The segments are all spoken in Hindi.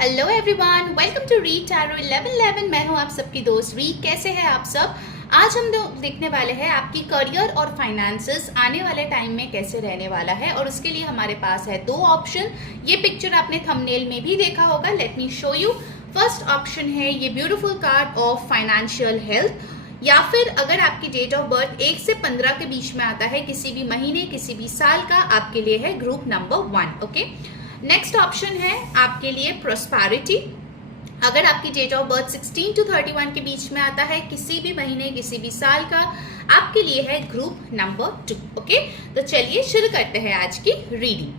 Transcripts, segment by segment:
Hello everyone, welcome to read tarot 1111। मैं हूं आप सबकी दोस्त री। कैसे हैं आप सब? आज हम देखने वाले हैं आपकी करियर और फाइनेंसेस आने वाले टाइम में कैसे रहने वाला है, और उसके लिए हमारे पास है दो ऑप्शन। ये पिक्चर आपने थंबनेल में भी देखा होगा। Let me show you. First option है ये beautiful card of financial health, या फिर अगर आपकी डेट ऑफ बर्थ 1 से 15 के बीच में आता है, किसी भी महीने किसी भी साल का, आपके लिए है group number 1। Okay, next option है आपके लिए प्रोस्पैरिटी। अगर आपकी डेट ऑफ बर्थ 16 to 31 के बीच में आता है, किसी भी महीने किसी भी साल का, आपके लिए है ग्रुप नंबर 2। ओके, तो चलिए शुरू करते हैं आज की reading.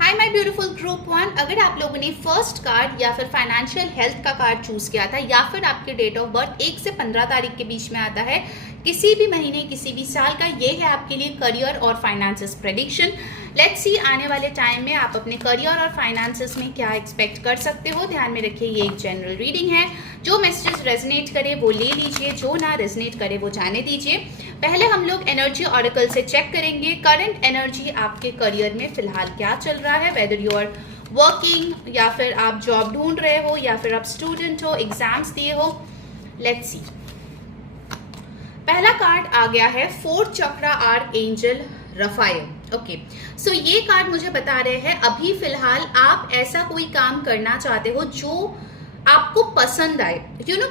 Hi my beautiful group 1। अगर आप लोगों ने फर्स्ट कार्ड या फिर फाइनेंशियल हेल्थ का कार्ड चूज किया था, या फिर आपके डेट ऑफ बर्थ 1 से 15 तारीख के बीच में आता है, किसी भी महीने किसी भी साल का, ये है आपके लिए करियर और फाइनेंसेस प्रेडिक्शन। लेट्स सी आने वाले टाइम में आप अपने करियर और फाइनेंसेस में क्या एक्सपेक्ट कर सकते हो। ध्यान में रखिए, ये एक जनरल रीडिंग है। जो मैसेजेस रेजोनेट करे वो ले लीजिए, जो ना रेजोनेट करे वो जाने दीजिए। पहले हम लोग एनर्जी ऑरेकल से चेक करेंगे करंट एनर्जी आपके करियर में फिलहाल क्या चल रहा है, वेदर यू आर वर्किंग, या फिर आप जॉब ढूंढ रहे हो, या फिर आप स्टूडेंट हो, एग्जाम्स दिए हो। लेट्स सी। पहला कार्ड आ गया है फोर्थ चक्रा आर्क एंजल रफायल। ओके, सो ये कार्ड मुझे बता रहे हैं अभी फिलहाल आप ऐसा कोई काम करना चाहते हो जो आपको पसंद आए।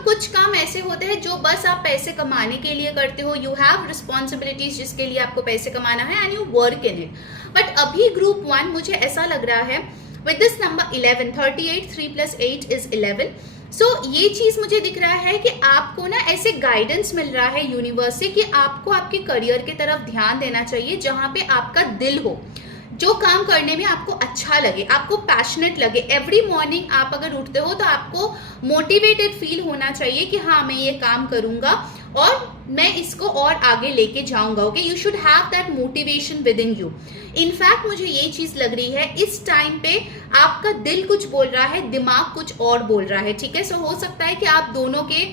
कुछ काम ऐसे होते हैं जो बस आप पैसे कमाने के लिए करते हो। यू हैव रिस्पॉन्सिबिलिटीज जिसके लिए आपको पैसे कमाना है, and you work in it. But अभी ग्रुप 1 मुझे ऐसा लग रहा है विद दिस नंबर 11, 38, 3 + 8 = 11। सो ये चीज मुझे दिख रहा है कि आपको ना ऐसे गाइडेंस मिल रहा है यूनिवर्स से कि आपको आपके करियर की तरफ ध्यान देना चाहिए, जहां पे आपका दिल हो, जो काम करने में आपको अच्छा लगे, आपको पैशनेट लगे। एवरी मॉर्निंग आप अगर उठते हो तो आपको मोटिवेटेड फील होना चाहिए कि हाँ, मैं ये काम करूंगा और मैं इसको और आगे लेके जाऊंगा। Okay, you should have that motivation with in you. In fact मुझे ये चीज लग रही है इस टाइम पे आपका दिल कुछ बोल रहा है, दिमाग कुछ और बोल रहा है। ठीक है, सो हो सकता है कि आप दोनों के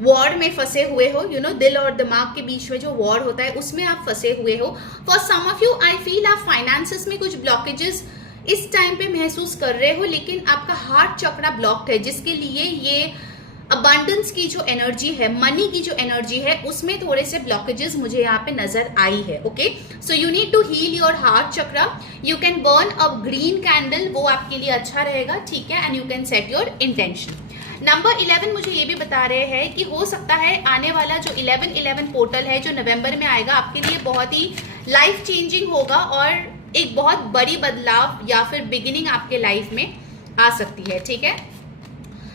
वॉर में फंसे हुए हो। दिल और दिमाग के बीच में जो वॉर होता है उसमें आप फंसे हुए हो। For some of you I feel आप फाइनेंसेस में कुछ ब्लॉकेजेस इस टाइम पे महसूस कर रहे हो, लेकिन आपका हार्ट चक्रा ब्लॉक्ड है, जिसके लिए ये अबंडेंस की जो एनर्जी है, मनी की जो एनर्जी है, उसमें थोड़े से ब्लॉकेजेस मुझे यहाँ पे नजर आई है। Okay, so you need to heal your heart chakra. You can burn a green candle, वो आपके लिए अच्छा रहेगा। ठीक है, and you can set your intention. Number 11 मुझे ये भी बता रहे हैं कि हो सकता है आने वाला जो 11-11 पोर्टल है जो नवंबर में आएगा, आपके लिए बहुत ही लाइफ चेंजिंग होगा, और एक बहुत बड़ी बदलाव या फिर बिगिनिंग आपके लाइफ में आ सकती है। ठीक है,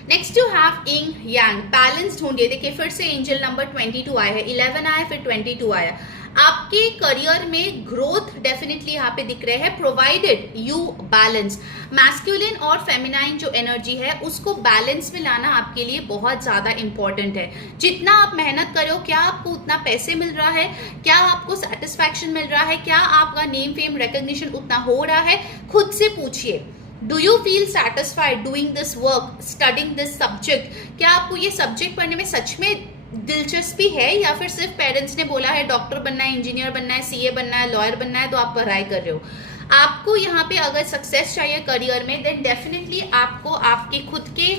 नेक्स्ट यू हैव इंग यांग, बैलेंस ढूंढिए। देखिए फिर से एंजल नंबर 22 आया है, 11 आया, फिर 22 आया। आपके करियर में ग्रोथ डेफिनेटली यहाँ पे दिख रहे हैं, प्रोवाइडेड यू बैलेंस। मैस्कुलिन और फेमिनाइन जो एनर्जी है उसको बैलेंस में लाना आपके लिए बहुत ज्यादा इंपॉर्टेंट है। जितना आप मेहनत करो, क्या आपको उतना पैसे मिल रहा है, क्या आपको सेटिस्फैक्शन मिल रहा है, क्या आपका नेम फेम रिकॉग्निशन उतना हो रहा है, खुद से पूछिए। Do you feel satisfied doing this work, studying this subject? क्या आपको ये सब्जेक्ट पढ़ने में सच में दिलचस्पी है, या फिर सिर्फ पेरेंट्स ने बोला है डॉक्टर बनना है, इंजीनियर बनना है, सीए बनना है, लॉयर बनना है, तो आप पढ़ाई कर रहे हो? आपको यहाँ पे अगर सक्सेस चाहिए करियर में, देन डेफिनेटली आपको आपके खुद के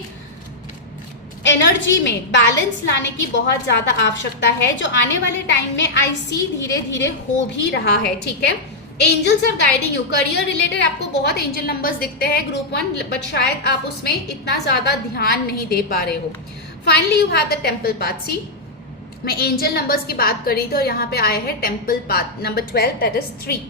एनर्जी में बैलेंस लाने की बहुत ज्यादा आवश्यकता है, जो आने वाले टाइम में आई सी धीरे धीरे हो भी रहा है। ठीक है, angels are guiding you. Career related आपको बहुत एंजल नंबर्स दिखते हैं ग्रुप 1, बट शायद आप उसमें इतना ज्यादा ध्यान नहीं दे पा रहे हो। Finally you have the temple path. See, मैं एंजल नंबर्स की बात कर रही थी और यहाँ पे आए हैं temple path number 12, that is 3।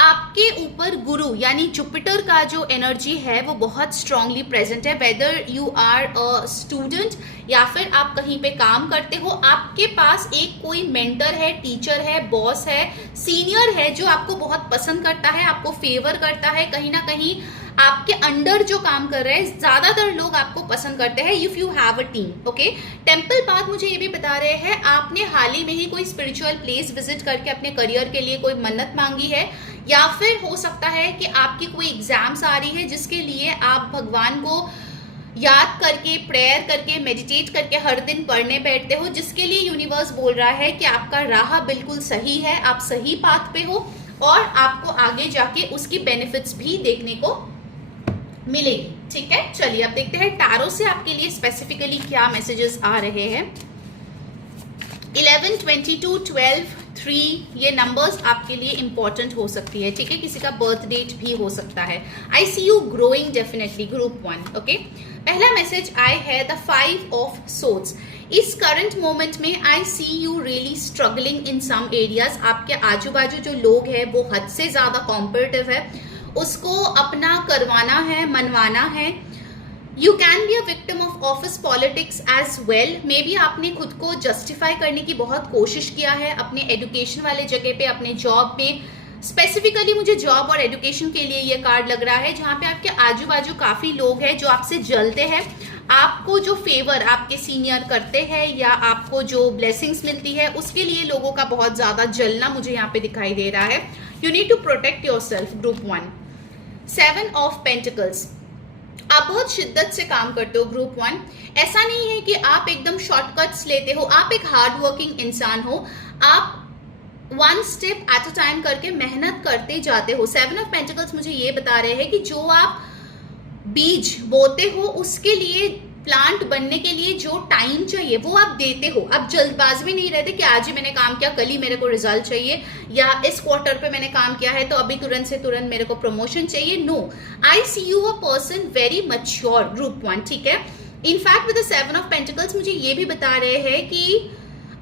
आपके ऊपर गुरु यानी जुपिटर का जो एनर्जी है वो बहुत स्ट्रांगली प्रेजेंट है। Whether you are a student या फिर आप कहीं पे काम करते हो, आपके पास एक कोई मेंटर है, टीचर है, बॉस है, सीनियर है, जो आपको बहुत पसंद करता है, आपको फेवर करता है। कहीं ना कहीं आपके अंडर जो काम कर रहे हैं, ज्यादातर लोग आपको पसंद करते हैं if you have a team. Okay, temple path मुझे ये भी बता रहे हैं आपने हाल ही में ही कोई स्पिरिचुअल प्लेस विजिट करके अपने करियर के लिए कोई मन्नत मांगी है, या फिर हो सकता है कि आपकी कोई एग्जाम्स आ रही है जिसके लिए आप भगवान को याद करके, प्रेयर करके, मेडिटेट करके हर दिन पढ़ने बैठते हो, जिसके लिए यूनिवर्स बोल रहा है कि आपका राह बिल्कुल सही है, आप सही पाथ पे हो, और आपको आगे जाके उसकी बेनिफिट्स भी देखने को मिलेगी। ठीक है, चलिए अब देखते हैं टैरो से आपके लिए स्पेसिफिकली क्या मैसेजेस आ रहे हैं। 11, 22, 12, 3 ये नंबर्स आपके लिए इंपॉर्टेंट हो सकती है। ठीक है, किसी का बर्थ डेट भी हो सकता है। I see you growing definitely, group 1। Okay, पहला मैसेज आए है द 5 ऑफ सोर्ड्स। इस करंट मोमेंट में I see you really struggling in some areas. आपके आजू बाजू जो लोग हैं वो हद से ज्यादा कॉम्पिटिटिव है, उसको अपना करवाना है, मनवाना है। You can be a victim of office politics as well. Maybe आपने खुद को जस्टिफाई करने की बहुत कोशिश किया है अपने एजुकेशन वाले जगह पे, अपने जॉब में। स्पेसिफिकली मुझे जॉब और एजुकेशन के लिए ये कार्ड लग रहा है, जहाँ पे आपके आजू बाजू काफी लोग हैं जो आपसे जलते हैं। आपको जो फेवर आपके सीनियर करते हैं या आपको जो ब्लेसिंग्स मिलती है उसके लिए लोगों का बहुत ज्यादा जलना मुझे यहाँ पे दिखाई दे रहा है। You need to protect yourself, group 1। 7 of pentacles, आप बहुत शिद्दत से काम करते हो ग्रुप 1। ऐसा नहीं है कि आप एकदम शॉर्टकट्स लेते हो, आप एक हार्ड वर्किंग इंसान हो। आप 1 स्टेप एट अ टाइम करके मेहनत करते जाते हो। 7 ऑफ पेंटिकल्स मुझे ये बता रहे हैं कि जो आप बीज बोते हो उसके लिए, प्लांट बनने के लिए जो टाइम चाहिए वो आप देते हो। आप जल्दबाजी में नहीं रहते कि आज ही मैंने काम किया, कल ही मेरे को रिजल्ट चाहिए, या इस क्वार्टर पे मैंने काम किया है तो अभी तुरंत से तुरंत मेरे को प्रमोशन चाहिए। No, I see you a person very mature, group 1। ठीक है, in fact with the 7 of pentacles मुझे ये भी बता रहे हैं कि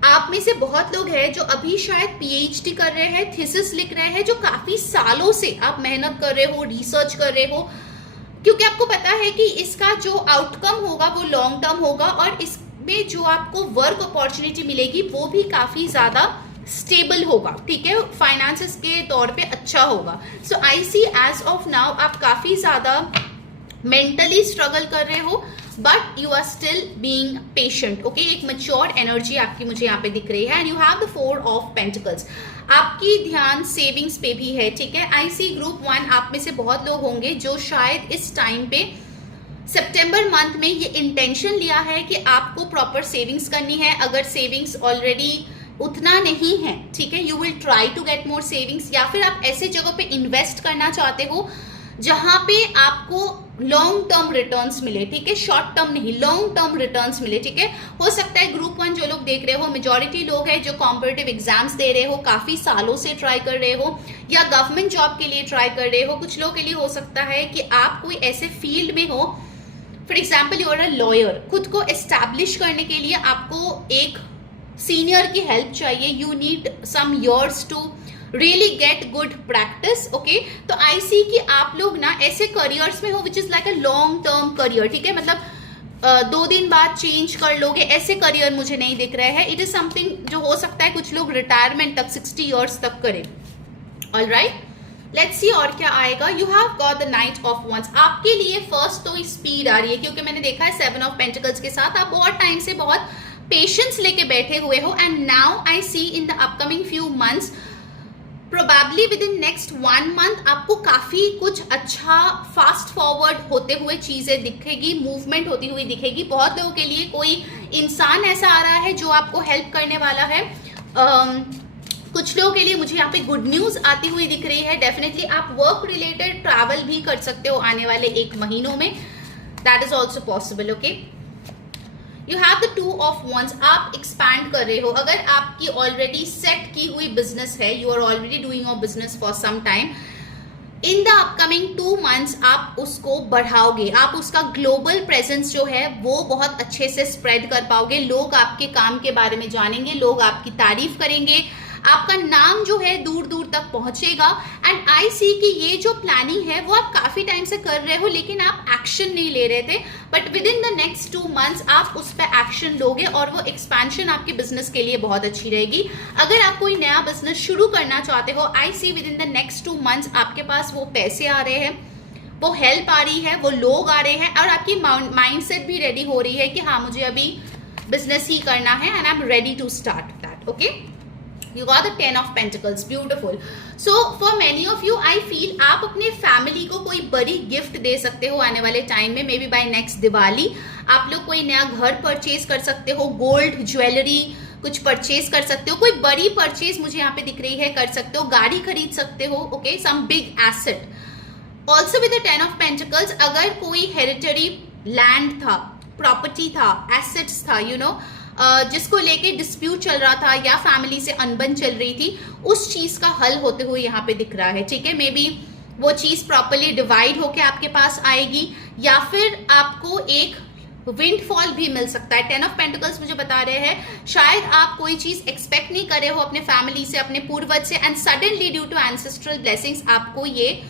आप में से बहुत लोग हैं जो अभी शायद पीएचडी कर रहे हैं, थीसिस लिख रहे हैं, जो काफी सालों से आप मेहनत कर रहे हो, रिसर्च कर रहे हो, क्योंकि आपको पता है कि इसका जो आउटकम होगा वो लॉन्ग टर्म होगा और इसमें जो आपको वर्क अपॉर्चुनिटी मिलेगी वो भी काफी ज्यादा स्टेबल होगा। ठीक है, फाइनेंसेस के तौर पे अच्छा होगा। So I see as of now आप काफी ज्यादा मेंटली स्ट्रगल कर रहे हो, but you are still being patient. Okay, एक मैच्योर एनर्जी आपकी मुझे यहाँ पे दिख रही है। And you have the 4 of pentacles, आपकी ध्यान सेविंग्स पे भी है। ठीक है, आई सी ग्रुप 1 आप में से बहुत लोग होंगे जो शायद इस टाइम पे सितंबर मंथ में ये इंटेंशन लिया है कि आपको प्रॉपर सेविंग्स करनी है। अगर सेविंग्स ऑलरेडी उतना नहीं है, ठीक है, you will try to get more savings, या फिर आप ऐसे जगह पे इन्वेस्ट करना चाहते हो जहां पे आपको लॉन्ग टर्म रिटर्न्स मिले। ठीक है, शॉर्ट टर्म नहीं, लॉन्ग टर्म रिटर्न्स मिले। ठीक है, हो सकता है ग्रुप 1 जो लोग देख रहे हो, मेजॉरिटी लोग हैं जो कॉम्पिटिटिव एग्जाम्स दे रहे हो, काफी सालों से ट्राई कर रहे हो, या गवर्नमेंट जॉब के लिए ट्राई कर रहे हो। कुछ लोग के लिए हो सकता है कि आप कोई ऐसे फील्ड में हो, for example you are a lawyer, खुद को एस्टैब्लिश करने के लिए आपको एक सीनियर की हेल्प चाहिए। You need some years to really get good practice. Okay, तो आई सी कि आप लोग ना ऐसे करियर्स में हो which is like a long term career. ठीक है, मतलब 2 दिन बाद चेंज कर लोगे, ऐसे करियर मुझे नहीं दिख रहे हैं। इट इज समथिंग जो हो सकता है कुछ लोग रिटायरमेंट तक 60 ईयर्स तक करें। ऑलराइट, लेट्स सी और क्या आएगा। You have got the knight of wands, आपके लिए फर्स्ट तो स्पीड आ रही है, क्योंकि मैंने देखा है 7 ऑफ पेंटिकल्स के साथ आप बहुत टाइम से बहुत पेशेंस लेके बैठे हुए हो। And now I see in the upcoming few months, probably within next 1 month आपको काफी कुछ अच्छा फास्ट फॉरवर्ड होते हुए चीजें दिखेगी, मूवमेंट होती हुई दिखेगी। बहुत लोगों के लिए कोई इंसान ऐसा आ रहा है जो आपको हेल्प करने वाला है। कुछ लोगों के लिए मुझे यहाँ पे गुड न्यूज आती हुई दिख रही है। डेफिनेटली आप वर्क रिलेटेड ट्रैवल भी कर सकते हो आने वाले 1 महीनों में, that is also possible. Okay, you have the 2 of wands, आप एक्सपैंड कर रहे हो। अगर आपकी ऑलरेडी सेट की हुई बिजनेस है, you are already doing your business for some time, in the upcoming 2 months आप उसको बढ़ाओगे, आप उसका ग्लोबल प्रेजेंस जो है वो बहुत अच्छे से स्प्रेड कर पाओगे। लोग आपके काम के बारे में जानेंगे, लोग आपकी तारीफ करेंगे, आपका नाम जो है दूर दूर तक पहुंचेगा। एंड आई सी कि ये जो प्लानिंग है वो आप काफी टाइम से कर रहे हो, लेकिन आप एक्शन नहीं ले रहे थे, but with in the next 2 months आप उस पर एक्शन लोगे और वो एक्सपेंशन आपके बिजनेस के लिए बहुत अच्छी रहेगी। अगर आप कोई नया बिजनेस शुरू करना चाहते हो, I see within the next 2 months आपके पास वो पैसे आ रहे हैं, वो हेल्प आ रही है, वो लोग आ रहे हैं, और आपकी माइंडसेट भी रेडी हो रही है कि हाँ मुझे अभी बिजनेस ही करना है and I am ready to start that. Okay, You got the 10 of Pentacles, beautiful. So for many of you, I feel आप अपने फैमिली को कोई बड़ी गिफ्ट दे सकते हो आने वाले टाइम में। Maybe by next Diwali आप लोग कोई नया घर परचेज कर सकते हो, गोल्ड ज्वेलरी कुछ परचेज कर सकते हो, कोई बड़ी परचेज मुझे यहाँ पे दिख रही है कर सकते हो, गाड़ी खरीद सकते हो। Okay, some big asset, also with the 10 of pentacles, अगर कोई हेरिटरी लैंड था, प्रॉपर्टी था, एसेट्स था, जिसको लेके डिस्प्यूट चल रहा था या फैमिली से अनबन चल रही थी, उस चीज का हल होते हुए यहाँ पे दिख रहा है, ठीक है। मे बी वो चीज प्रॉपरली डिवाइड होके आपके पास आएगी, या फिर आपको एक विंडफॉल भी मिल सकता है। 10 ऑफ पेंटिकल्स मुझे बता रहे हैं शायद आप कोई चीज एक्सपेक्ट नहीं कर रहे हो अपने फैमिली से, अपने पूर्वज से, and suddenly due to ancestral blessings आपको ये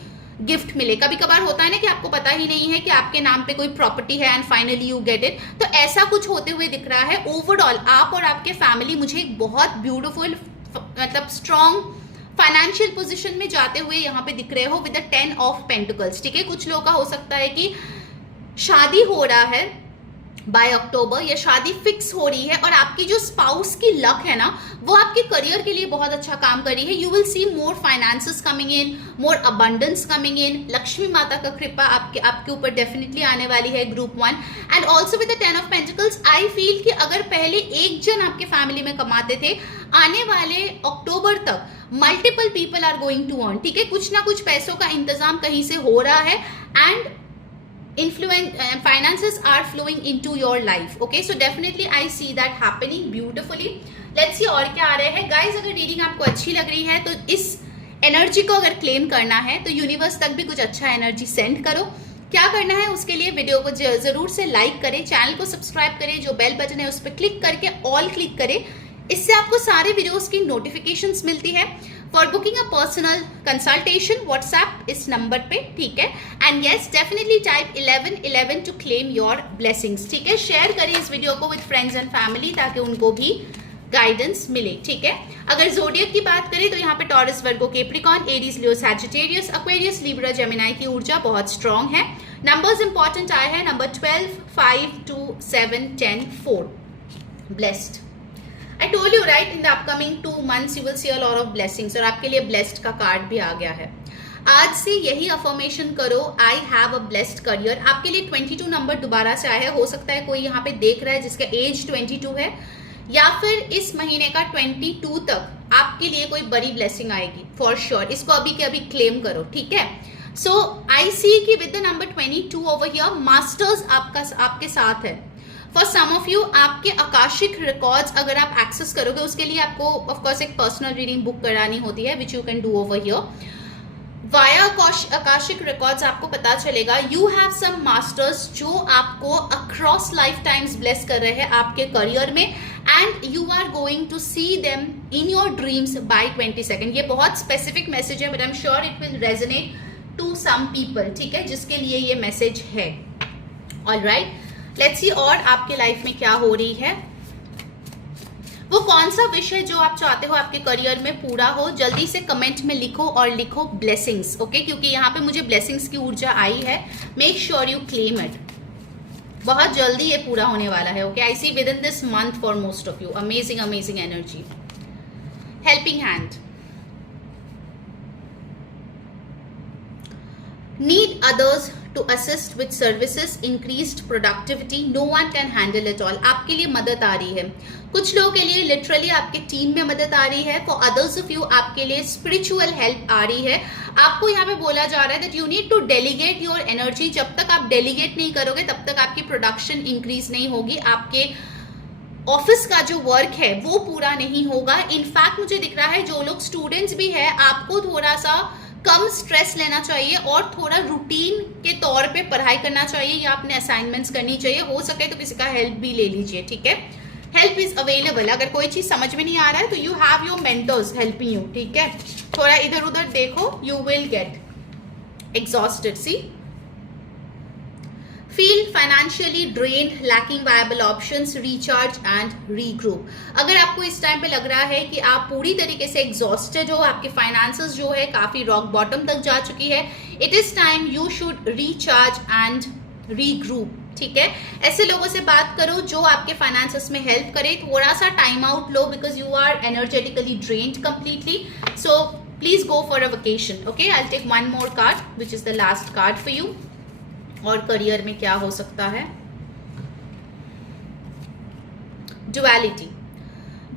गिफ्ट मिले। कभी कभार होता है ना कि आपको पता ही नहीं है कि आपके नाम पे कोई प्रॉपर्टी है and finally you get it, तो ऐसा कुछ होते हुए दिख रहा है। ओवरऑल आप और आपके फैमिली मुझे एक बहुत ब्यूटीफुल, मतलब स्ट्रॉन्ग फाइनेंशियल पोजीशन में जाते हुए यहाँ पे दिख रहे हो विद द 10 ऑफ पेंटिकल्स, ठीक है। कुछ लोगों का हो सकता है कि शादी हो रहा है बाय अक्टूबर, या शादी फिक्स हो रही है, और आपकी जो स्पाउस की लक है ना, वो आपके करियर के लिए बहुत अच्छा काम कर रही है। You will see more finances coming in, more abundance coming in. Lakshmi माता का कृपा आपके ऊपर डेफिनेटली आने वाली है, group 1। And also with the 10 of pentacles, I feel कि अगर पहले एक जन आपके फैमिली में कमाते थे, आने वाले अक्टूबर तक multiple people are going to earn, ठीक है। कुछ ना कुछ पैसों का इंतजाम कहीं से हो रहा है, and finances are flowing into your life, okay, so definitely I see that happening beautifully. Let's see और क्या आ रहे हैं guys। अगर रीडिंग आपको अच्छी लग रही है तो इस एनर्जी को अगर क्लेम करना है तो यूनिवर्स तक भी कुछ अच्छा एनर्जी सेंड करो। क्या करना है उसके लिए, वीडियो को जरूर से लाइक करें, चैनल को सब्सक्राइब करें, जो बेल बटन है उस पर क्लिक करके ऑल क्लिक करें, इससे आपको सारे वीडियोस की नोटिफिकेशंस मिलती है। For booking a personal consultation WhatsApp इस नंबर पे, ठीक है। And yes, definitely type 1111 to claim your blessings, ठीक है। शेयर करें इस वीडियो को विद फ्रेंड्स एंड फैमिली ताकि उनको भी गाइडेंस मिले, ठीक है। अगर जोडियक की बात करें तो यहाँ पे टॉरस, वर्गो, Capricorn, Aries, Leo, Sagittarius, Aquarius, Libra, Gemini की ऊर्जा बहुत स्ट्रांग है। नंबर्स इंपॉर्टेंट आए हैं, number 12, 5, 2, 7, 10, 4, blessed. I told you right, in the upcoming 2 months you will see a lot of blessings, और आपके लिए blessed का कार्ड भी आ गया है। आज से यही अफर्मेशन करो, I have a blessed career। आपके लिए 22 नंबर दोबारा से आया है। हो सकता है कोई यहाँ पे देख रहा है जिसका एज 22 है, या फिर इस महीने का 22 तक आपके लिए कोई बड़ी ब्लेसिंग आएगी फॉर श्योर। इसको अभी के अभी क्लेम करो, ठीक है। सो आई सी कि with the number 22 over here, masters आपके साथ है। फॉर सम ऑफ यू आपके आकाशिक रिकॉर्ड्स अगर आप एक्सेस करोगे, उसके लिए आपको ऑफकोर्स एक पर्सनल रीडिंग बुक करानी होती है, which you can do over here. Via Akashic records आपको पता चलेगा यू हैव सम मास्टर्स जो आपको अक्रॉस लाइफ टाइम्स ब्लेस कर रहे हैं आपके करियर में, and you are going to see them in your dreams by 22। ये बहुत स्पेसिफिक मैसेज है, but I am sure it will resonate to some people, ठीक है, जिसके लिए ये मैसेज है। ऑलराइट, लेट्स सी और आपके लाइफ में क्या हो रही है। वो कौन सा विषय जो आप चाहते हो आपके करियर में पूरा हो, जल्दी से कमेंट में लिखो, और लिखो ब्लेसिंग्स, ओके, क्योंकि यहाँ पे मुझे ब्लेसिंग्स की ऊर्जा आई है। Make sure you claim it, बहुत जल्दी ये पूरा होने वाला है, okay. I see within this month for most of you. Amazing amazing energy. Helping hand, need others to assist with services, increased productivity, no one can handle it all। आपके लिए मदद आ रही है, कुछ लोगों के लिए लिटरली आपके टीम में मदद आ रही है। फॉर अदर्स ऑफ यू आपके लिए स्पिरिचुअल हेल्प आ रही है। आपको यहाँ पे बोला जा रहा है that you need to delegate your energy. जब तक आप डेलीगेट नहीं करोगे तब तक आपकी प्रोडक्शन इंक्रीज नहीं होगी, आपके ऑफिस का जो वर्क है वो पूरा नहीं होगा। इनफैक्ट मुझे दिख रहा है जो लोग स्टूडेंट्स भी है, आपको थोड़ा सा कम स्ट्रेस लेना चाहिए और थोड़ा रूटीन के तौर पे पढ़ाई करना चाहिए, या अपने असाइनमेंट्स करनी चाहिए। हो सके तो किसी का हेल्प भी ले लीजिए, ठीक है। Help is available. अगर कोई चीज समझ में नहीं आ रहा है तो you have your mentors helping you, ठीक है। थोड़ा इधर उधर देखो, you will get exhausted. See, feel financially drained, lacking viable options, recharge and regroup. अगर आपको इस टाइम पे लग रहा है कि आप पूरी तरीके से एग्जॉस्टेड हो, आपके फाइनेंसेस जो है काफी रॉक बॉटम तक जा चुकी है, it is time you should recharge and regroup, ठीक है। ऐसे लोगों से बात करो जो आपके फाइनेंसेस में हेल्प करे। थोड़ा सा टाइम आउट लो because you are energetically drained completely, so please go for a vacation, okay. I will take one more card which is the last card for you. और करियर में क्या हो सकता है? Duality.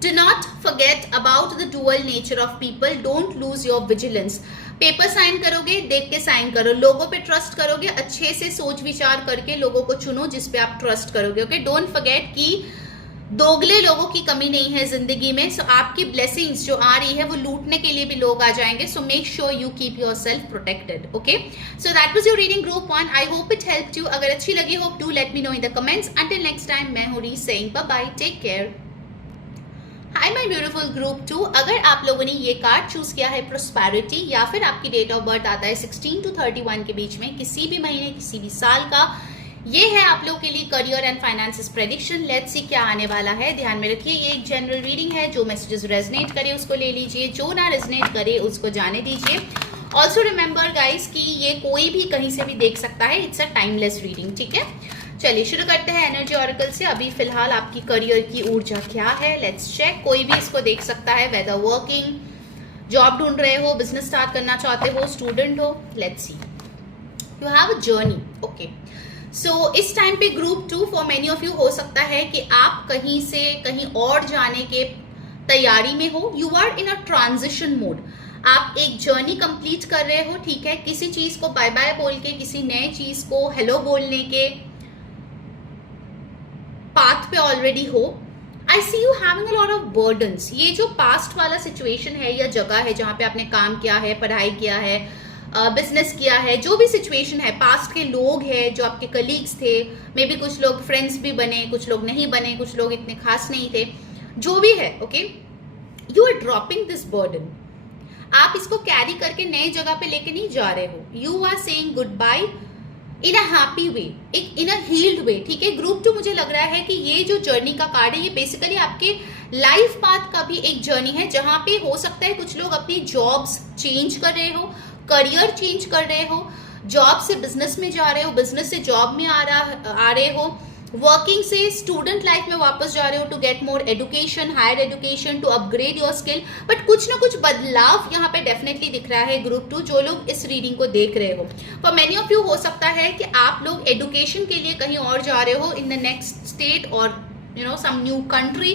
Do not forget about the dual nature of people. Don't lose your vigilance. Paper sign करोगे, देख के साइन करो. लोगों पे ट्रस्ट करोगे, अच्छे से सोच विचार करके लोगों को चुनो जिस पे आप ट्रस्ट करोगे. ओके, डोंट फॉरगेट कि दोगले लोगों की कमी नहीं है जिंदगी में. सो आपकी ब्लेसिंग्स जो आ रही है वो लूटने के लिए भी लोग आ जाएंगे. So make sure you keep yourself protected. Okay, so that was your reading group 1. I hope it helped you. अगर अच्छी लगी हो do let me know in the comments. Until next time, मैं हूं री saying bye bye, take care. Hi my beautiful group 2. अगर आप लोगों ने ये कार्ड चूज किया है प्रोस्पेरिटी, या फिर आपकी डेट ऑफ बर्थ आता है 16 to 31 के बीच में, किसी भी महीने किसी भी साल का, ये है आप लोग के लिए career and finances prediction. Let's see क्या आने वाला है. ध्यान में रखिए ये एक जनरल रीडिंग है. जो मैसेजेस रेजोनेट करे उसको ले लीजिए, जो ना रेजोनेट करे उसको जाने दीजिए. ऑल्सो रिमेंबर गाइज कि ये कोई भी कहीं से भी देख सकता है. It's a timeless reading. ठीक है, चलिए शुरू करते हैं एनर्जी ऑरेकल से. अभी फिलहाल आपकी करियर की ऊर्जा क्या है, लेट्स चेक. कोई भी इसको देख सकता है, वेदर वर्किंग, जॉब ढूंढ रहे हो, बिजनेस स्टार्ट करना चाहते हो, स्टूडेंट हो. Let's see. You have a journey. Okay, so इस टाइम पे group 2 for many of you हो सकता है कि आप कहीं से कहीं और जाने के तैयारी में हो. You are in a transition mode. आप एक जर्नी कंप्लीट कर रहे हो. ठीक है, किसी चीज को बाय बाय बोल के, किसी नए चीज को हेलो बोलने के पाथ पे ऑलरेडी हो. I see you having a lot of burdens. ये जो पास्ट वाला सिचुएशन है या जगह है जहां पे आपने काम किया है, पढ़ाई किया है, बिजनेस किया है, जो भी सिचुएशन है, पास्ट के लोग हैं जो आपके कलीग्स थे, मे बी कुछ लोग फ्रेंड्स भी बने, कुछ लोग नहीं बने, कुछ लोग इतने खास नहीं थे, जो भी है. Okay, you are dropping this burden. आप इसको कैरी करके नई जगह पे लेके नहीं जा रहे हो. You are saying goodbye in a happy way, एक इन अ हील्ड वे. ठीक है, ग्रुप 2 मुझे लग रहा है कि ये जो जर्नी का कार्ड है ये बेसिकली आपके लाइफ पाथ का भी एक जर्नी है, जहां पे हो सकता है कुछ लोग अपनी जॉब्स चेंज कर रहे हो, करियर चेंज कर रहे हो, जॉब से बिजनेस में जा रहे हो, बिजनेस से जॉब में आ रहे हो, वर्किंग से स्टूडेंट लाइफ में वापस जा रहे हो to get more education, higher education, to upgrade your skill. But कुछ ना कुछ बदलाव यहाँ पे डेफिनेटली दिख रहा है ग्रुप 2, जो लोग इस रीडिंग को देख रहे हो. फॉर मेनी ऑफ यू हो सकता है कि आप लोग एजुकेशन के लिए कहीं और जा रहे हो, इन द नेक्स्ट स्टेट और you know some new country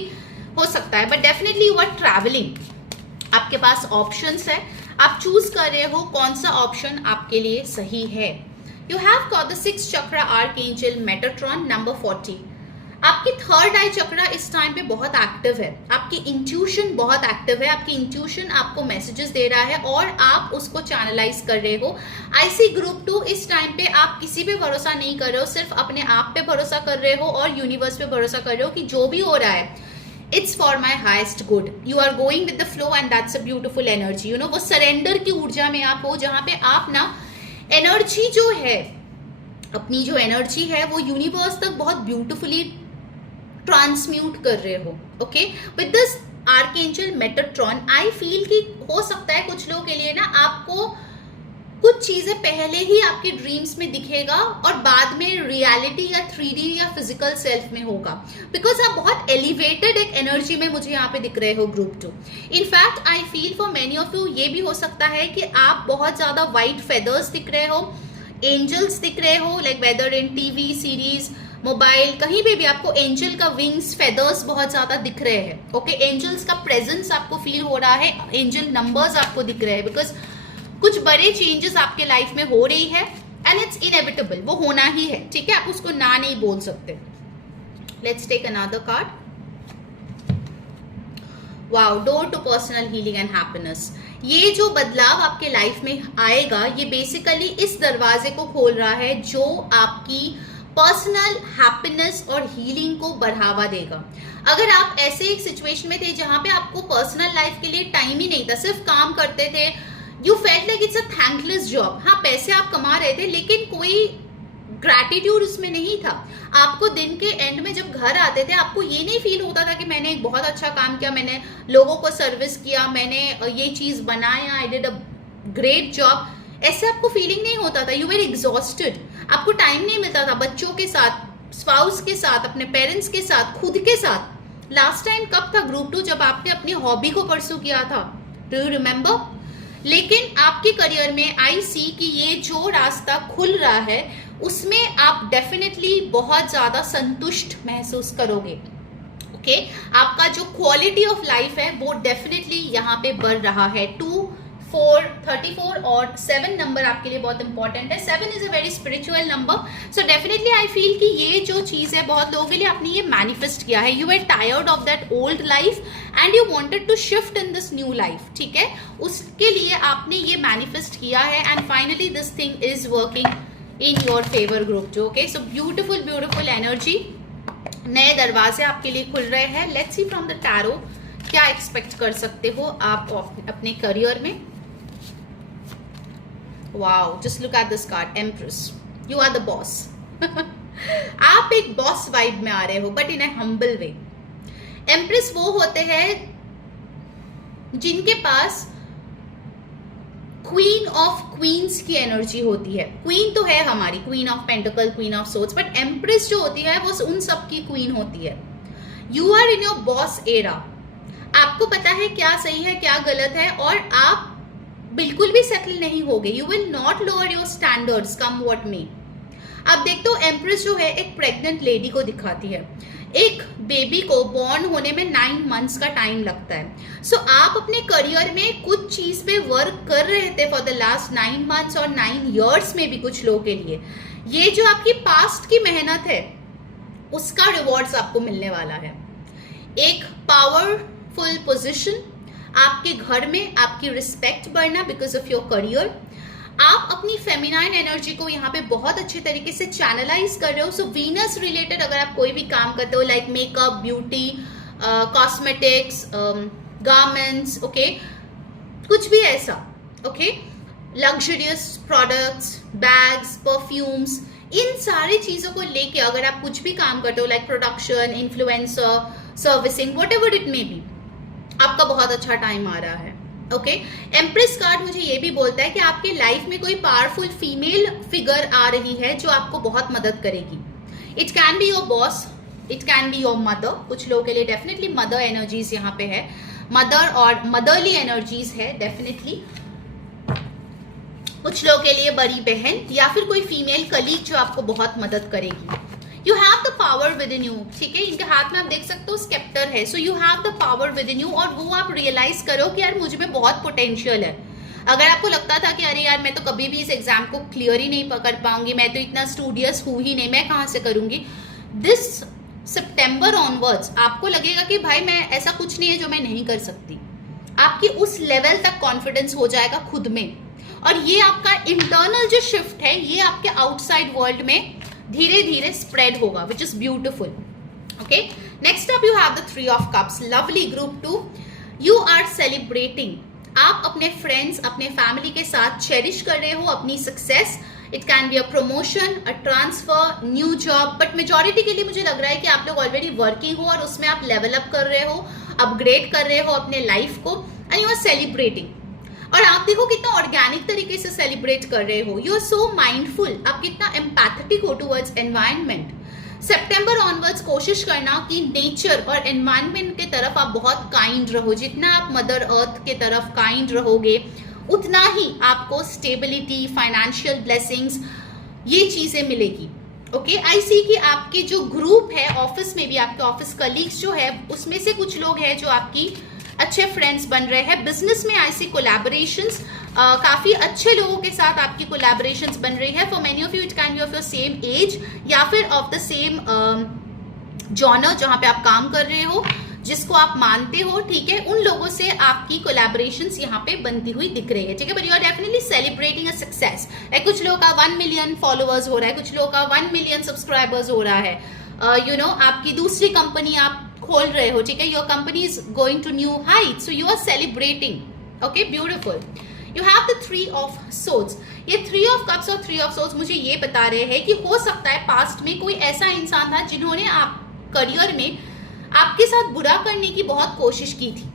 हो सकता है. But definitely you are travelling. आपके पास ऑप्शंस है, आप चूज कर रहे हो कौन सा ऑप्शन आपके लिए सही है. You have got the 6th chakra archangel Metatron number 40. आपकी थर्ड आई चक्रा इस टाइम पे बहुत एक्टिव है. आपकी इंट्यूशन बहुत एक्टिव है. आपकी इंट्यूशन आपको मैसेजेस दे रहा है और आप उसको चैनलाइज कर रहे हो. आई सी ग्रुप 2 इस टाइम पे आप किसी पे भरोसा नहीं कर रहे हो, सिर्फ अपने आप पे भरोसा कर रहे हो और यूनिवर्स पे भरोसा कर रहे हो कि जो भी हो रहा है it's for my highest good. You are going with the flow and that's a beautiful energy. You know, वो सरेंडर की ऊर्जा में आप हो, जहां पे आप ना एनर्जी जो है, अपनी जो एनर्जी है वो यूनिवर्स तक बहुत ब्यूटिफुली ट्रांसम्यूट कर रहे हो. Okay, with this archangel Metatron I feel कि हो सकता है कुछ लोगों के लिए ना आपको कुछ चीजें पहले ही आपके ड्रीम्स में दिखेगा और बाद में रियलिटी या 3D या फिजिकल सेल्फ में होगा, बिकॉज आप बहुत एलिवेटेड एक एनर्जी में मुझे यहाँ पे दिख रहे हो group 2. In fact I feel for many of you ये भी हो सकता है कि आप बहुत ज्यादा व्हाइट फेदर्स दिख रहे हो, एंजल्स दिख रहे हो, लाइक वेदर इन टीवी सीरीज, मोबाइल, कहीं पे भी आपको एंजल का विंग्स, फेदर्स बहुत ज्यादा दिख रहे हैं. ओके, एंजल्स का प्रेजेंस आपको फील हो रहा है, एंजल नंबर्स आपको दिख रहे हैं, बिकॉज कुछ बड़े चेंजेस आपके लाइफ में हो रही है एंड इट्स इनएविटेबल. वो होना ही है. ठीक है, आप उसको ना नहीं बोल सकते. Let's take another card. Wow, door to personal healing and happiness. ये जो बदलाव आपके लाइफ में आएगा ये बेसिकली इस दरवाजे को खोल रहा है जो आपकी पर्सनल हैप्पीनेस और हीलिंग को बढ़ावा देगा. अगर आप ऐसे एक सिचुएशन में थे जहां पे आपको पर्सनल लाइफ के लिए टाइम ही नहीं था, सिर्फ काम करते थे, you felt like it's a thankless job. हाँ, पैसे आप कमा रहे थे लेकिन कोई ग्रैटिट्यूड उसमें नहीं था. आपको दिन के एंड में जब घर आते थे आपको ये नहीं फील होता था कि मैंने एक बहुत अच्छा काम किया, मैंने लोगों को सर्विस किया, मैंने ये चीज बनाया, I did a great job. ऐसे आपको फीलिंग नहीं होता था. You were exhausted. आपको टाइम नहीं मिलता था बच्चों के साथ, स्पाउस के साथ, अपने पेरेंट्स के साथ, खुद के साथ. लास्ट टाइम कब था ग्रुप 2 जब आपने अपनी हॉबी को परस्यू किया था? Do you remember? लेकिन आपके करियर में आई सी कि ये जो रास्ता खुल रहा है उसमें आप डेफिनेटली बहुत ज्यादा संतुष्ट महसूस करोगे. ओके आपका जो क्वालिटी ऑफ लाइफ है वो डेफिनेटली यहाँ पे बढ़ रहा है। 2, 4, 34 और 7 नंबर आपके लिए बहुत इंपॉर्टेंट है। 7 is a very spiritual number, so definitely I feel कि ये जो चीज़ है बहुत लोगों के लिए आपने ये मैनिफेस्ट किया है। You are tired of that old life and you wanted to shift in this new life, ठीक है, उसके लिए आपने ये मैनिफेस्ट किया है and finally this thing is working in your favour group two. Okay so beautiful beautiful energy, नए दरवाजे आपके लिए खुल रहे हैं। Let's see from the tarot क्या एक्सपेक्ट कर सकते हो आप अपने करियर में। Wow, just look at this card, empress, you are the boss. आप एक बॉस वाइब में आ रहे हो but in a humble way. Empress वो होते हैं जिनके पास क्वीन ऑफ क्वींस की एनर्जी होती है। क्वीन तो है हमारी, queen of pentacle, queen of swords, but empress जो होती है वो उन सब की क्वीन होती है। You are in your boss era, आपको पता है क्या सही है क्या गलत है और आप बिल्कुल भी सेटल नहीं होगे। You will not lower your standards come what मे। अब देखते हो एम्प्रेस जो है एक प्रेग्नेंट लेडी को दिखाती है। एक बेबी को बॉर्न होने में 9 मंथ्स का टाइम लगता है। सो आप अपने करियर में कुछ चीज पे वर्क कर रहे थे फॉर द लास्ट 9 मंथ्स और 9 इयर्स में भी कुछ लोगों के लिए। ये जो आपकी पास्ट की मेहनत है उसका रिवॉर्ड्स आपको मिलने वाला है। एक पावरफुल पोजीशन, आपके घर में आपकी रिस्पेक्ट बढ़ना बिकॉज ऑफ योर करियर। आप अपनी फेमिनाइन एनर्जी को यहाँ पे बहुत अच्छे तरीके से चैनलाइज कर रहे हो। सो वीनस रिलेटेड अगर आप कोई भी काम करते हो like makeup, beauty, cosmetics, garments, okay, कुछ भी ऐसा, okay, luxurious products, bags, perfumes, इन सारी चीजों को लेके अगर आप कुछ भी काम करते हो like production, influencer, servicing, what ever it may be, आपका बहुत अच्छा टाइम आ रहा है। ओके, एम्प्रेस कार्ड मुझे ये भी बोलता है कि आपके लाइफ में कोई पावरफुल फीमेल फिगर आ रही है जो आपको बहुत मदद करेगी। It can be your boss, it can be your mother. कुछ लोगों के लिए डेफिनेटली मदर एनर्जीज यहाँ पे है, मदर और मदरली एनर्जीज है डेफिनेटली। कुछ लोगों के लिए बड़ी बहन या फिर कोई फीमेल कलीग जो आपको बहुत मदद करेगी। You have the power with in you, ठीक है, इनके हाथ में आप देख सकते हो स्केप्टर है। So you have the power with in you और वो आप रियलाइज करो कि यार मुझ में बहुत पोटेंशियल है। अगर आपको लगता था कि अरे यार मैं तो कभी भी इस एग्जाम को क्लियर ही नहीं कर पाऊंगी, मैं तो इतना स्टूडियस हूँ ही नहीं, मैं कहाँ से करूंगी, दिस सितंबर ऑनवर्ड्स आपको लगेगा कि भाई मैं ऐसा कुछ नहीं है जो मैं नहीं कर सकती। आपकी उस लेवल तक कॉन्फिडेंस हो जाएगा खुद में और ये आपका इंटरनल जो शिफ्ट है ये आपके आउटसाइड वर्ल्ड में धीरे धीरे स्प्रेड होगा, which is beautiful. Okay, next up you have the 3 of cups, lovely group 2। You are celebrating, आप अपने फ्रेंड्स, अपने फैमिली के साथ चेरिश कर रहे हो अपनी success. It can be a promotion, a transfer, new job, but majority के लिए मुझे लग रहा है कि आप लोग ऑलरेडी वर्किंग हो और उसमें आप लेवल अप कर रहे हो, अपग्रेड कर रहे हो अपने लाइफ को एंड यू आर सेलिब्रेटिंग। और आप देखो कितना ऑर्गेनिक तरीके से सेलिब्रेट कर रहे हो, यू आर सो माइंडफुल, आप कितना एम्पैथेटिक हो टुवर्ड्स एनवायरनमेंट। सितंबर ऑनवर्ड्स कोशिश करना कि नेचर और एनवायरनमेंट के तरफ आप बहुत काइंड रहो। जितना आप मदर अर्थ के तरफ काइंड रहोगे उतना ही आपको स्टेबिलिटी, फाइनेंशियल ब्लेसिंग्स, ये चीजें मिलेगी। ओके, आई सी कि आपके जो ग्रुप है ऑफिस में भी, आपके ऑफिस कलीग्स जो है उसमें से कुछ लोग हैं जो आपकी अच्छे फ्रेंड्स बन रहे हैं। बिजनेस में आई सी कोलैबोरेशंस, काफी अच्छे लोगों के साथ आपकी कोलैबोरेशंस बन रही है। For many of you it can be of your same age या फिर ऑफ द सेम जॉनर जहां पे आप काम कर रहे हो, जिसको आप मानते हो, ठीक है, उन लोगों से आपकी कोलैबोरेशंस यहाँ पे बनती हुई दिख रही है, ठीक है। But you are definitely celebrating a success. कुछ लोगों का 1 मिलियन फॉलोअर्स हो रहा है, कुछ लोगों का 1 मिलियन सब्सक्राइबर्स हो रहा है। यू नो, आपकी दूसरी कंपनी आप खोल रहे हो, ठीक है, your company is going to new height, so you are celebrating. Okay, beautiful. You have the 3 of swords. ये 3 ऑफ कप्स और 3 ऑफ सोर्ड्स मुझे ये बता रहे हैं कि हो सकता है पास्ट में कोई ऐसा इंसान था जिन्होंने आप करियर में आपके साथ बुरा करने की बहुत कोशिश की थी।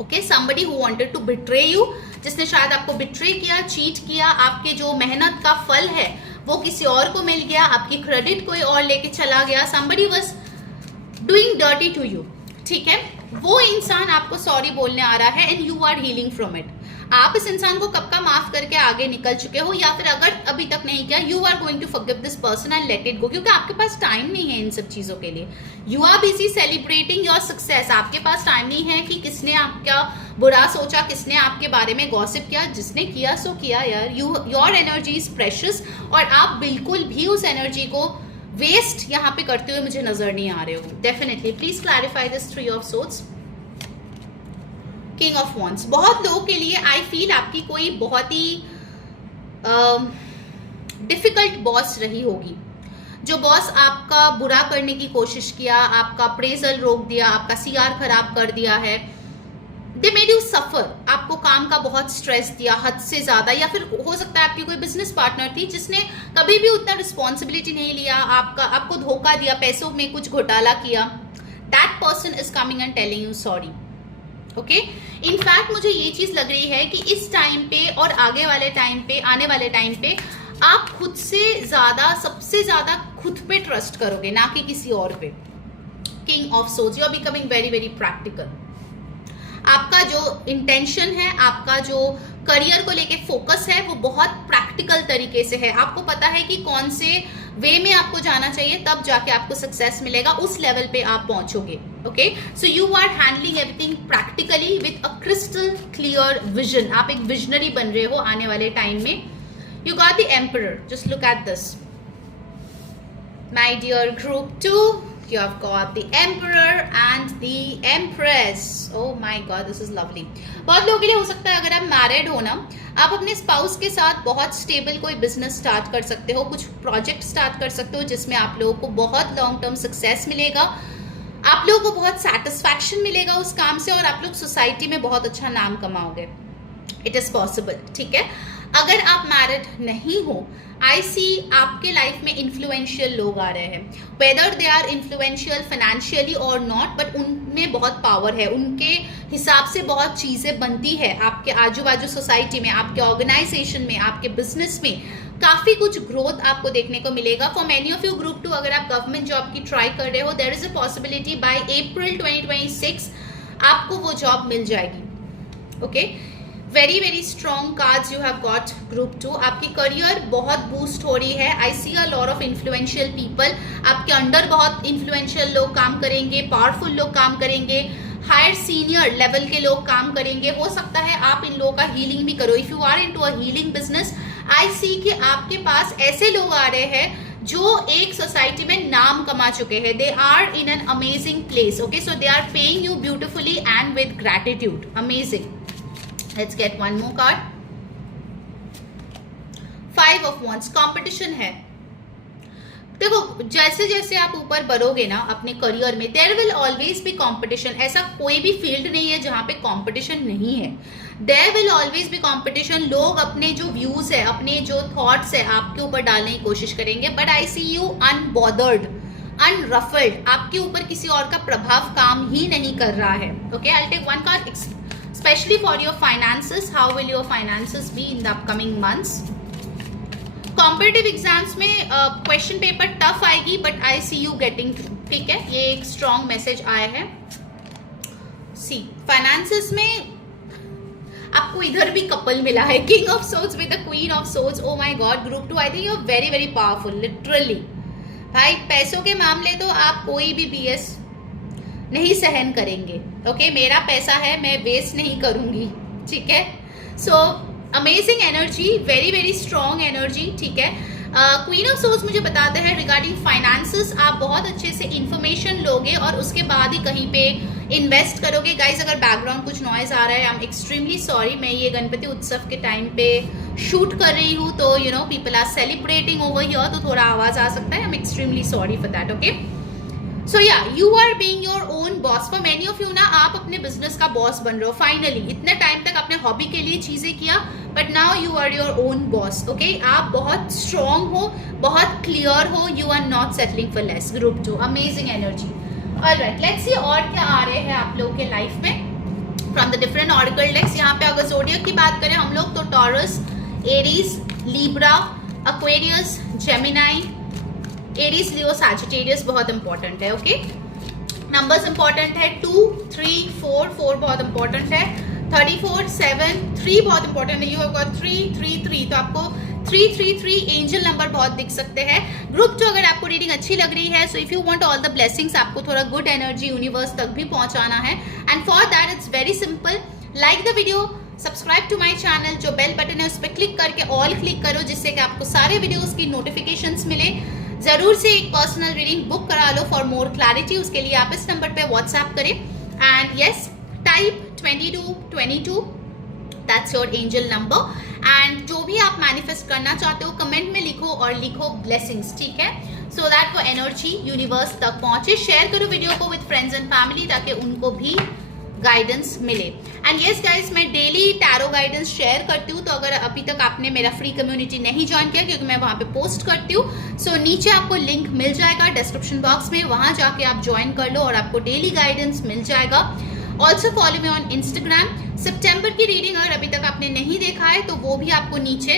Okay, somebody who wanted to betray you, जिसने शायद आपको बिट्रे किया, चीट किया, आपके जो मेहनत का फल है वो किसी और को मिल गया, आपकी क्रेडिट कोई और लेके चला गया, somebody was doing dirty to you, ठीक है। वो इंसान आपको सॉरी बोलने आ रहा है and you are healing from it. आप इस इंसान को कब का माफ करके आगे निकल चुके हो, या फिर अगर अभी तक नहीं किया, you are going to forgive this person and let it go, क्योंकि आपके पास टाइम नहीं है इन सब चीजों के लिए। You are busy celebrating your success. आपके पास टाइम नहीं है कि किसने आपका बुरा सोचा, किसने आपके बारे में गॉसिप किया। जिसने किया सो किया यार। योर एनर्जी इज प्रेशियस, और आप बिल्कुल भी उस एनर्जी को वेस्ट यहाँ पे करते हुए मुझे नजर नहीं आ रहे हो। Definitely please clarify this three of sorts. King of wands, बहुत लोगों के लिए आई फील आपकी कोई बहुत ही डिफिकल्ट बॉस रही होगी, जो बॉस आपका बुरा करने की कोशिश किया, आपका अप्रेजल रोक दिया, आपका सीआर खराब कर दिया है। दे मेड यू सफर, आपको काम का बहुत स्ट्रेस दिया हद से ज्यादा, या फिर हो सकता है आपकी कोई बिजनेस पार्टनर थी जिसने कभी भी उतना रिस्पॉन्सिबिलिटी नहीं लिया, आपको धोखा दिया, पैसों में कुछ घोटाला किया। That person is coming and telling you sorry. Okay, in fact मुझे ये चीज लग रही है कि इस टाइम पे और आगे वाले टाइम पे, आने वाले टाइम पे आप खुद से ज्यादा, सबसे ज्यादा खुद पे ट्रस्ट करोगे, ना कि किसी और पे। King of swords, you are becoming very very practical. आपका जो इंटेंशन है, आपका जो करियर को लेके फोकस है, वो बहुत प्रैक्टिकल तरीके से है। आपको पता है कि कौन से वे में आपको जाना चाहिए, तब जाके आपको सक्सेस मिलेगा, उस लेवल पे आप पहुंचोगे। Okay, so you are handling everything practically with a crystal clear vision. आप एक विजनरी बन रहे हो आने वाले टाइम में। You got the emperor, just look at this my dear group 2, you have got the emperor and the empress. Oh my god, this is lovely. बहुत लोगों के लिए हो सकता है, अगर आप मैरिड हो ना, आप अपने स्पाउस के साथ बहुत स्टेबल कोई बिजनेस स्टार्ट कर सकते हो, कुछ प्रोजेक्ट स्टार्ट कर सकते हो जिसमें आप लोगों को बहुत लॉन्ग टर्म सक्सेस मिलेगा, आप लोगों को बहुत सेटिस्फैक्शन मिलेगा उस काम से, और आप लोग सोसाइटी में बहुत अच्छा नाम कमाओगे। इट इज पॉसिबल, ठीक है। अगर आप मैरिड नहीं हो, आई सी आपके लाइफ में इन्फ्लुएंशियल लोग आ रहे हैं, whether they are influential financially और नॉट, बट उनमें बहुत पावर है, उनके हिसाब से बहुत चीजें बनती है आपके आजू बाजू सोसाइटी में, आपके ऑर्गेनाइजेशन में, आपके बिजनेस में। काफी कुछ ग्रोथ आपको देखने को मिलेगा। For many of you group 2, अगर आप गवर्नमेंट जॉब की ट्राई कर रहे हो, there is a possibility by April 2026 आपको वो जॉब मिल जाएगी। Okay, very very strong cards you have got group 2। आपकी करियर बहुत बूस्ट हो रही है। I see a lot of influential people, आपके अंडर बहुत इन्फ्लुएंशियल लोग काम करेंगे, पावरफुल लोग काम करेंगे, हायर सीनियर लेवल के लोग काम करेंगे। हो सकता है आप इन लोगों का हीलिंग भी करो। If you are into a healing business, I see कि आपके पास ऐसे लोग आ रहे हैं जो एक सोसाइटी में नाम कमा चुके हैं। They are in an amazing place. Okay, so they are paying you beautifully and with gratitude. Amazing. Let's get one more card. 5 of Wands, competition है। देखो, जैसे जैसे आप ऊपर बढ़ोगे ना अपने करियर में, there will always be competition. ऐसा कोई भी फील्ड नहीं है जहां पे कंपटीशन नहीं है। There will always be competition. लोग अपने जो व्यूज है, अपने जो थॉट्स है आपके ऊपर डालने की कोशिश करेंगे, but I see you unbothered, अनरफल्ड। आपके ऊपर किसी और का प्रभाव काम ही नहीं कर रहा है। Okay, I will take one card especially for your finances. How will your finances be in the upcoming months? Competitive exams में क्वेश्चन पेपर टफ आएगी, but I see you getting through. ठीक है, ये एक स्ट्रॉन्ग मैसेज आया है। सी फाइनेंसेस में आपको इधर भी कपल मिला है, king of swords with the queen of swords. Oh my god, group 2, I think you are very very powerful, literally. भाई, पैसों के मामले तो आप कोई भी BS नहीं सहन करेंगे। ओके, मेरा पैसा है, मैं वेस्ट नहीं करूंगी। ठीक है, so amazing energy, very very strong energy. ठीक है, क्वीन ऑफ सोर्ड्स मुझे बताते हैं रिगार्डिंग फाइनेंसेस, आप बहुत अच्छे से इंफॉर्मेशन लोगे और उसके बाद ही कहीं पे इन्वेस्ट करोगे। गाइज, अगर बैकग्राउंड कुछ नॉइज आ रहा है, आई एम एक्सट्रीमली सॉरी। मैं ये गणपति उत्सव के टाइम पे शूट कर रही हूँ, तो you know people are celebrating over here, तो थोड़ा आवाज आ सकता है। I am extremely sorry for that. Okay, so yeah, you are being your own boss. For many of you ना, आप अपने बिजनेस का बॉस बन रहे हो फाइनली। इतने टाइम तक आपने हॉबी के लिए चीजें किया, but now you are your own boss. Okay, आप बहुत स्ट्रॉन्ग हो, बहुत क्लियर हो, you are not settling for less. Group 2, amazing energy. Alright, let's see और क्या आ रहे हैं आप लोगों के लाइफ में फ्रॉम द डिफरेंट ऑरेकल डेक्स। यहाँ पे अगर ज़ोडिएक की बात करें हम लोग, तो Taurus, Aries, Libra, Aquarius, Gemini, Aries, Leo, Sagittarius बहुत इंपॉर्टेंट है। ओके, नंबर्स इंपॉर्टेंट है 2, 3, 4 बहुत इंपॉर्टेंट है। 34, 7, 3 बहुत इंपॉर्टेंट है। यू हैव गॉट 3, 3, 3, तो आपको 3, 3, 3 एंजल नंबर बहुत दिख सकते हैं। ग्रुप 2 अगर आपको रीडिंग अच्छी लग रही है, so if you want all the blessings, आपको थोड़ा गुड एनर्जी यूनिवर्स तक भी पहुंचाना है, and for that it's very simple, like the video, subscribe to my channel, जो बेल बटन है उस पर क्लिक करके ऑल क्लिक करो, जिससे कि आपको सारे वीडियोस की नोटिफिकेशंस मिले। जरूर से एक पर्सनल रीडिंग बुक करा लो फॉर मोर क्लैरिटी। उसके लिए आप इस नंबर पे व्हाट्सएप करें, and yes, type 2222, that's your angel number. And जो भी आप मैनिफेस्ट करना चाहते हो कमेंट में लिखो, और लिखो ब्लेसिंग्स, ठीक है, सो दैट वो एनर्जी यूनिवर्स तक पहुंचे। शेयर करो वीडियो को विद फ्रेंड्स एंड फैमिली, ताकि उनको भी गाइडेंस मिले। एंड यस गाइस, मैं डेली टैरो गाइडेंस शेयर करती हूँ, तो अगर अभी तक आपने मेरा फ्री कम्युनिटी नहीं ज्वाइन किया, क्योंकि मैं वहाँ पे पोस्ट करती हूँ, सो नीचे आपको लिंक मिल जाएगा डिस्क्रिप्शन बॉक्स में, वहाँ जाके आप ज्वाइन कर लो और आपको डेली गाइडेंस मिल जाएगा। Also follow me on Instagram. सितंबर की रीडिंग अगर अभी तक आपने नहीं देखा है, तो वो भी आपको नीचे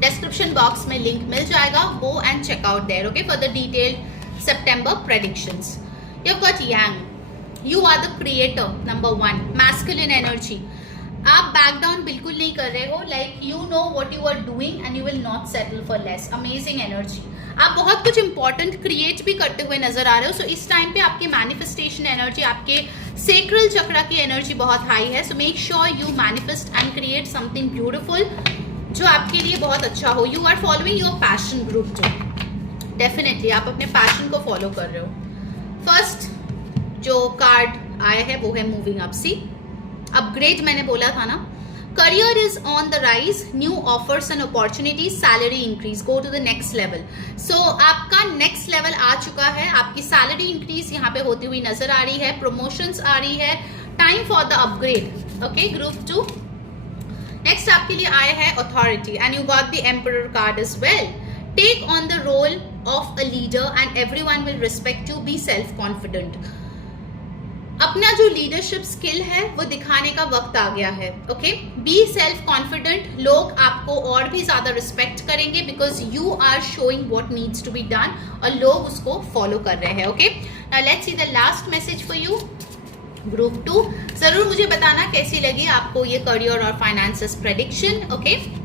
डिस्क्रिप्शन बॉक्स में लिंक मिल जाएगा, go and check out there, okay, for the detailed September predictions. You have got yang, you are the creator, number 1, masculine energy. आप बैक डाउन बिल्कुल नहीं कर रहे हो, like you know what you are doing and you will not settle for less. Amazing energy. आप बहुत कुछ इंपॉर्टेंट क्रिएट भी करते हुए नजर आ रहे हो, सो इस टाइम पे आपकी मैनिफेस्टेशन एनर्जी, आपके सेक्रल चक्रा की एनर्जी बहुत हाई है। So make sure you manifest and create something beautiful जो आपके लिए बहुत अच्छा हो। You are following your passion, group 2, definitely आप अपने पैशन को फॉलो कर रहे हो। फर्स्ट जो कार्ड आया है वो है मूविंग अप। सी, अपग्रेड मैंने बोला था ना। Career is on the rise, new offers and opportunities, salary increase, go to the next level. So आपका नेक्स्ट लेवल आ चुका है, आपकी सैलरी इंक्रीज यहाँ पे होती हुई नजर आ रही है, प्रमोशंस आ रही है, time for the upgrade, okay, group 2। Next आपके लिए आया है authority, and you got the emperor card as well. Take on the role of a leader and everyone will respect you, be self confident. अपना जो लीडरशिप स्किल है वो दिखाने का वक्त आ गया है, ओके, बी सेल्फ कॉन्फिडेंट। लोग आपको और भी ज्यादा रिस्पेक्ट करेंगे, because you are showing what needs to be done, और लोग उसको फॉलो कर रहे हैं, okay. Now let's see the last message for you, group 2। जरूर मुझे बताना कैसी लगी आपको ये करियर और फाइनेंसेस प्रेडिक्शन, ओके।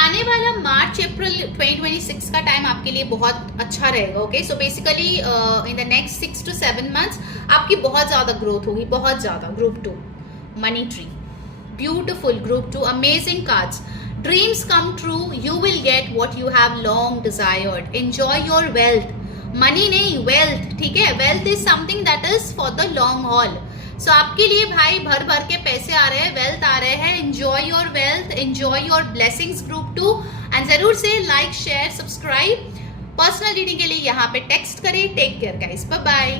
आने वाला मार्च अप्रैल 2026 का टाइम आपके लिए बहुत अच्छा रहेगा, okay. So basically in the next 6 to 7 months आपकी बहुत ज्यादा ग्रोथ होगी, बहुत ज्यादा। Group 2, money tree, beautiful group 2, amazing cards. Dreams come true, you will get what you have long desired, enjoy your wealth, money नहीं वेल्थ, ठीक है, wealth is something that is for the long haul. So आपके लिए भाई भर भर के पैसे आ रहे हैं, वेल्थ आ रहे हैं, enjoy your wealth, enjoy your blessings, group 2। And जरूर से like, share, subscribe. Personal reading के लिए यहाँ पे टेक्स्ट करें। Take care guys, bye bye.